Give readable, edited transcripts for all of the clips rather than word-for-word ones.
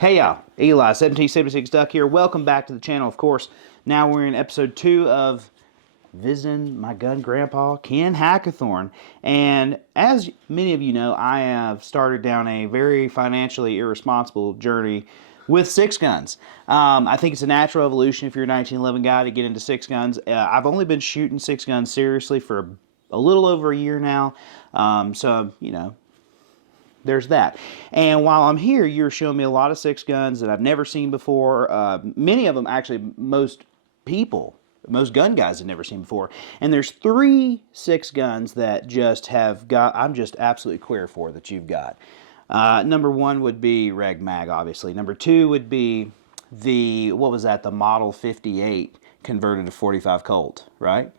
Hey y'all, Eli, 1776 Duck here. Welcome back to the channel, of course. Now we're in episode 2 of visiting my gun grandpa, Ken Hackathorn. And as many of you know, I have started down a very financially irresponsible journey with six guns. I think it's a natural evolution if you're a 1911 guy to get into six guns. I've only been shooting six guns seriously for a little over a year now. So, you know, there's that. And while I'm here, you're showing me a lot of six guns that I've never seen before. Many of them, actually, most gun guys have never seen before. And there's 3 six guns that just have got, I'm just absolutely queer for that you've got. Number 1 would be Reg Mag, obviously. Number 2 would be the, what was that, the Model 58 converted to 45 Colt, right?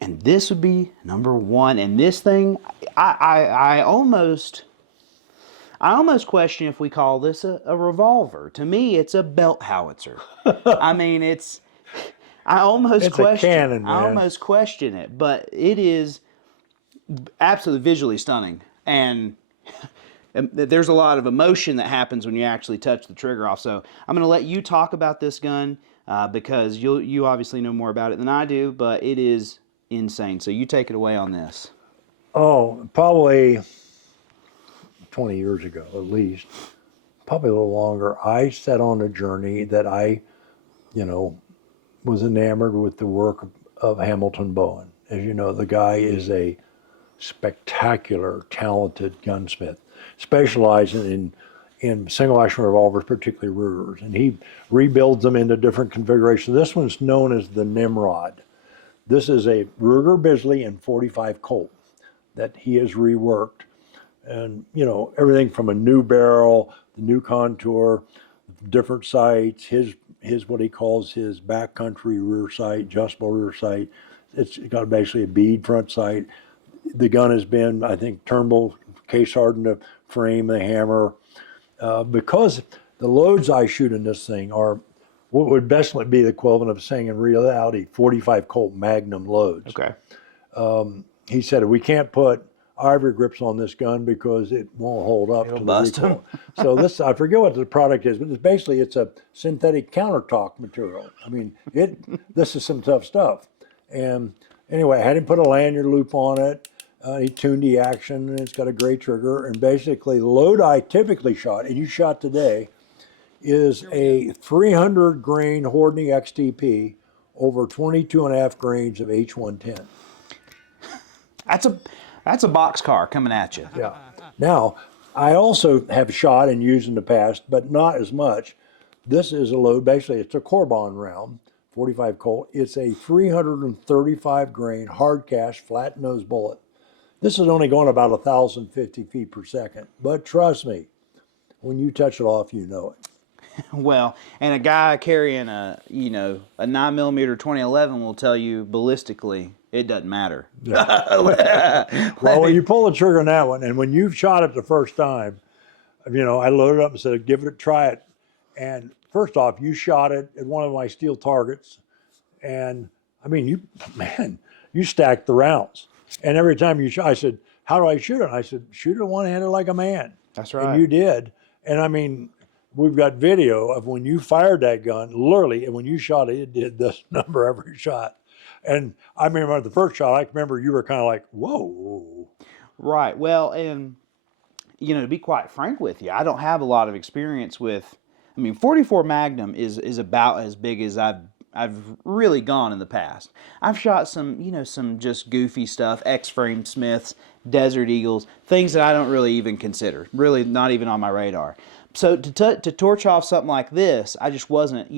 And this would be number 1. And this thing, I almost question if we call this a revolver. To me, it's a belt howitzer. I mean, I almost question it, but it is absolutely visually stunning. And there's a lot of emotion that happens when you actually touch the trigger off. So I'm going to let you talk about this gun because you obviously know more about it than I do, but it is insane. So you take it away on this. Oh, probably 20 years ago, at least, probably a little longer, I set on a journey that I, was enamored with the work of Hamilton Bowen. As you know, the guy is a spectacular, talented gunsmith, specializing in single-action revolvers, particularly Rugers, and he rebuilds them into different configurations. This one's known as the Nimrod. This is a Ruger Bisley and 45 Colt that he has reworked. And, everything from a new barrel, the new contour, different sights, his what he calls his backcountry rear sight, adjustable rear sight. It's got basically a bead front sight. The gun has been, I think, Turnbull case hardened the frame, the hammer. Because the loads I shoot in this thing are what would best be the equivalent of saying in reality 45 Colt Magnum loads. Okay. He said, we can't put ivory grips on this gun because it won't hold up to the recoil. So this, I forget what the product is, but it's a synthetic countertop material. I mean, this is some tough stuff. And anyway, I had him put a lanyard loop on it. He tuned the action, and it's got a great trigger. And basically, the load I typically shot, and you shot today, is a 300 grain Hordney XTP over 22.5 grains of H110. That's a boxcar coming at you. Yeah. Now, I also have shot and used in the past, but not as much. This is a load, basically it's a Corbon round, 45 Colt. It's a 335 grain hard cast flat nose bullet. This is only going about 1,050 feet per second. But trust me, when you touch it off, you know it. Well, and a guy carrying a 9mm 2011 will tell you ballistically, it doesn't matter. Yeah. Well, when you pull the trigger on that one, and when you've shot it the first time, I loaded up and said, try it. And first off, you shot it at one of my steel targets. And I mean, you stacked the rounds. And every time you shot, I said, how do I shoot it? I said, shoot it one-handed like a man. That's right. And you did. And I mean, we've got video of when you fired that gun, literally, and when you shot it, it did this number every shot. And I remember the first shot, I remember you were kind of like, whoa. Right. Well, and, to be quite frank with you, I don't have a lot of experience with, 44 Magnum is about as big as I've really gone in the past. I've shot some just goofy stuff, X-frame Smiths, Desert Eagles, things that I don't really even consider, really not even on my radar. So to torch off something like this, I just wasn't,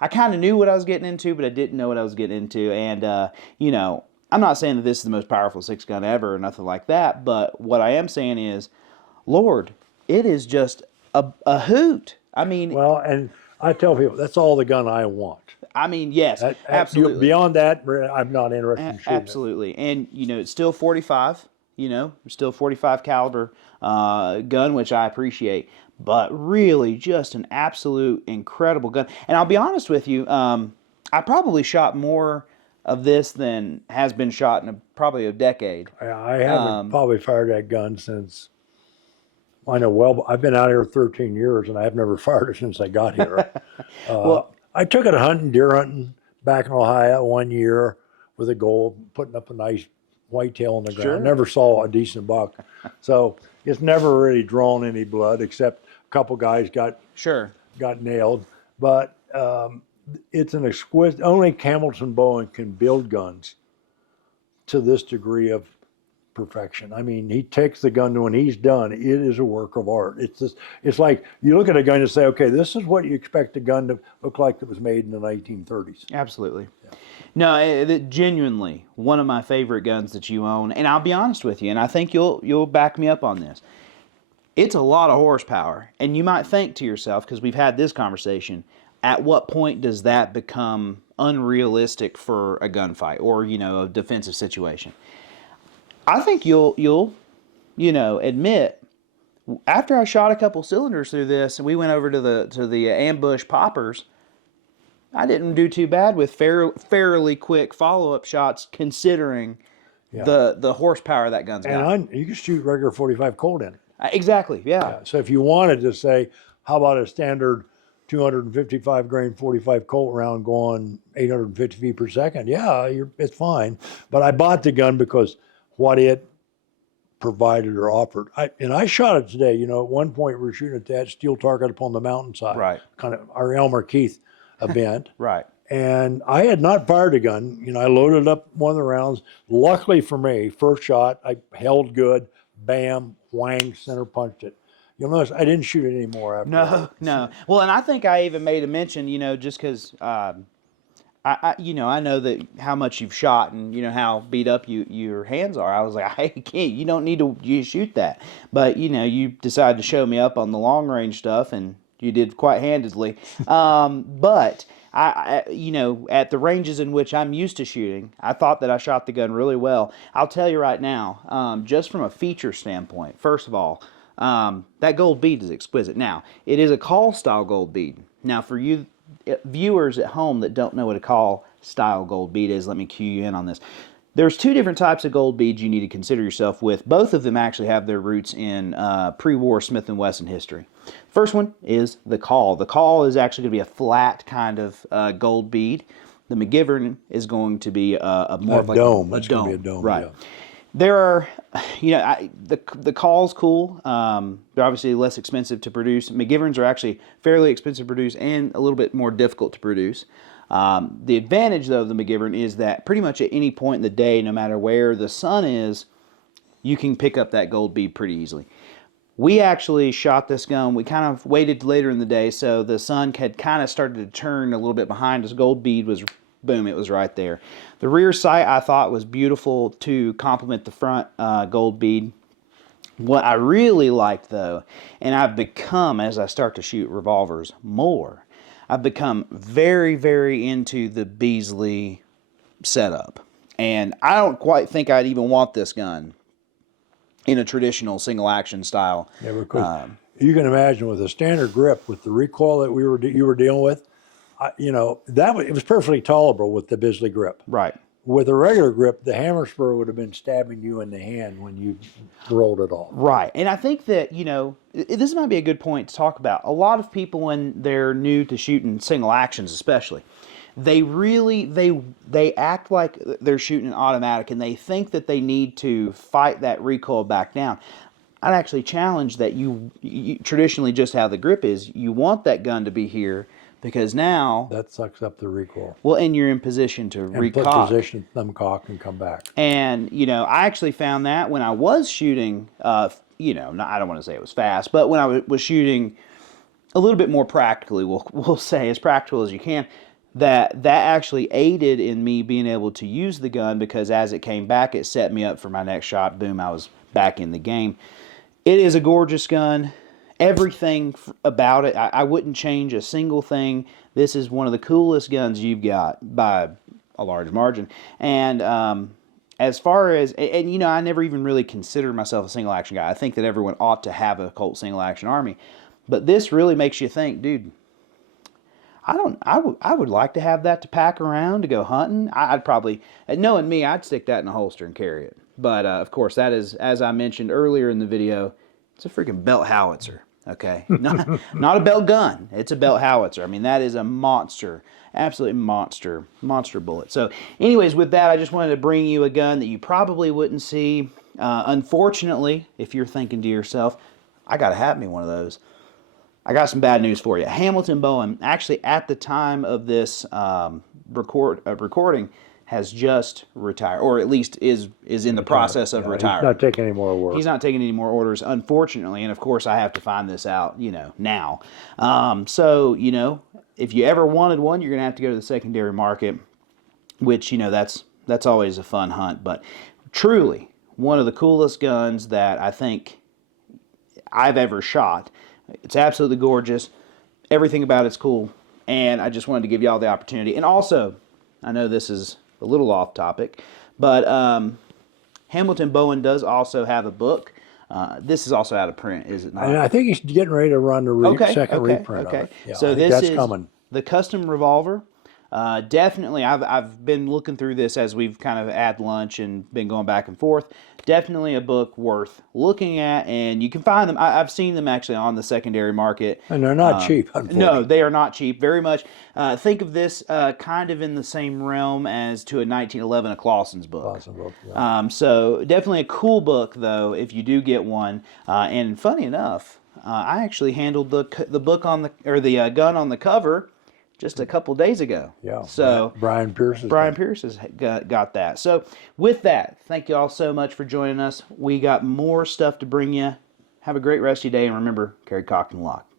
I kind of knew what I was getting into, but I didn't know what I was getting into. And, I'm not saying that this is the most powerful six gun ever or nothing like that, but what I am saying is, Lord, it is just a hoot. Well, and I tell people, that's all the gun I want. Yes, absolutely. Beyond that, I'm not interested in shooting. Absolutely. And, it's still 45, still 45 caliber gun, which I appreciate. But really just an absolute incredible gun. And I'll be honest with you, I probably shot more of this than has been shot in probably a decade. I haven't probably fired that gun since I know well. I've been out here 13 years, and I've never fired it since I got here. Well, I took it hunting, deer hunting, back in Ohio 1 year with a goal, putting up a nice whitetail on the sure. ground. Never saw a decent buck, so it's never really drawn any blood, except a couple guys Sure. got nailed. But it's an exquisite. Only Hamilton Bowen can build guns to this degree of perfection. I mean, he takes the gun, when he's done, it is a work of art. It's like you look at a gun and say, okay, this is what you expect a gun to look like that was made in the 1930s. Absolutely. Yeah. No, genuinely one of my favorite guns that you own, and I'll be honest with you, and I think you'll back me up on this. It's a lot of horsepower, and you might think to yourself, because we've had this conversation, at what point does that become unrealistic for a gunfight or, a defensive situation? I think you'll admit, after I shot a couple cylinders through this and we went over to the ambush poppers, I didn't do too bad with fairly quick follow-up shots considering the horsepower that gun's got. And you can shoot regular 45 Colt in it. Exactly, yeah. So if you wanted to say, how about a standard 255 grain 45 Colt round going 850 feet per second? Yeah, it's fine. But I bought the gun because what it provided or offered. I shot it today. At one point we were shooting at that steel target up on the mountainside. Right. Kind of our Elmer Keith event. Right. And I had not fired a gun. I loaded up one of the rounds. Luckily for me, first shot, I held good. Bam, whang, center punched it. You'll notice I didn't shoot it anymore after that. No. Well, and I think I even made a mention, just because I know that how much you've shot and how beat up your hands are. I was like, hey, kid, you don't need to shoot that. But you decided to show me up on the long range stuff, and you did quite handedly. But I at the ranges in which I'm used to shooting, I thought that I shot the gun really well. I'll tell you right now, just from a feature standpoint, first of all, that gold bead is exquisite. Now, it is a call style gold bead. Now, for you viewers at home that don't know what a call style gold bead is, let me cue you in on this. There's two different types of gold beads you need to consider yourself with. Both of them actually have their roots in pre-war Smith & Wesson history. First one is the call. The call is actually going to be a flat kind of gold bead. The McGivern is going to be a more of like dome. It's going to be a dome, right? Yeah. There are, the call's cool. They're obviously less expensive to produce. McGiverns are actually fairly expensive to produce and a little bit more difficult to produce. The advantage, though, of the McGivern is that pretty much at any point in the day, no matter where the sun is, you can pick up that gold bead pretty easily. We actually shot this gun. We kind of waited later in the day, so the sun had kind of started to turn a little bit behind us. Gold bead was, boom, it was right there. The rear sight I thought was beautiful to complement the front gold bead. What I really liked, though, and I've become, as I start to shoot revolvers more, I've become very, very into the Bisley setup. And I don't quite think I'd even want this gun in a traditional single action style. Yeah, because you can imagine with a standard grip, with the recoil that you were dealing with, it was perfectly tolerable with the Bisley grip. Right. With a regular grip, the hammer spur would have been stabbing you in the hand when you rolled it off. Right. And I think that, this might be a good point to talk about. A lot of people, when they're new to shooting single actions especially, they really, they act like they're shooting an automatic and they think that they need to fight that recoil back down. I'd actually challenge that you traditionally just how the grip is, you want that gun to be here because now that sucks up the recoil. Well, and you're in position to recock. Put position, thumb cock, and come back. And I actually found that when I was shooting, I don't want to say it was fast, but when I was shooting a little bit more practically, we'll say as practical as you can, that actually aided in me being able to use the gun because as it came back, it set me up for my next shot. Boom, I was back in the game. It is a gorgeous gun. Everything about it, I wouldn't change a single thing. This is one of the coolest guns you've got by a large margin. And as far as, and I never even really considered myself a single action guy. I think that everyone ought to have a Colt single action army. But this really makes you think, dude, I would like to have that to pack around to go hunting. I'd probably, knowing me, I'd stick that in a holster and carry it. But of course, that is, as I mentioned earlier in the video, It's a freaking belt howitzer, okay? Not a belt gun. It's a belt howitzer. I mean, that is a monster, absolute monster bullet. So anyways, with that, I just wanted to bring you a gun that you probably wouldn't see. Unfortunately, if you're thinking to yourself, I got to have me one of those. I got some bad news for you. Hamilton Bowen, actually at the time of this recording, has just retired, or at least is in the process of retiring. He's not taking any more work. He's not taking any more orders, unfortunately, and of course I have to find this out, now. So, if you ever wanted one, you're going to have to go to the secondary market, which, that's always a fun hunt. But truly, one of the coolest guns that I think I've ever shot. It's absolutely gorgeous. Everything about it's cool, and I just wanted to give you all the opportunity. And also, I know this is a little off topic, but Hamilton Bowen does also have a book. This is also out of print, is it not? And I think he's getting ready to run the second reprint of it. Yeah, so this is coming. The custom revolver. Definitely, I've been looking through this as we've kind of had lunch and been going back and forth. Definitely a book worth looking at, and you can find them. I've seen them actually on the secondary market. And they're not cheap, unfortunately. No, they are not cheap, very much. Think of this kind of in the same realm as to a 1911, a Clausen's book. Clausen book, yeah. So definitely a cool book, though, if you do get one. And funny enough, I actually handled the book on the gun on the cover just a couple days ago. Yeah. So Brian Pierce has got that. So with that, thank you all so much for joining us. We got more stuff to bring you. Have a great rest of your day, and remember, carry cocked and locked.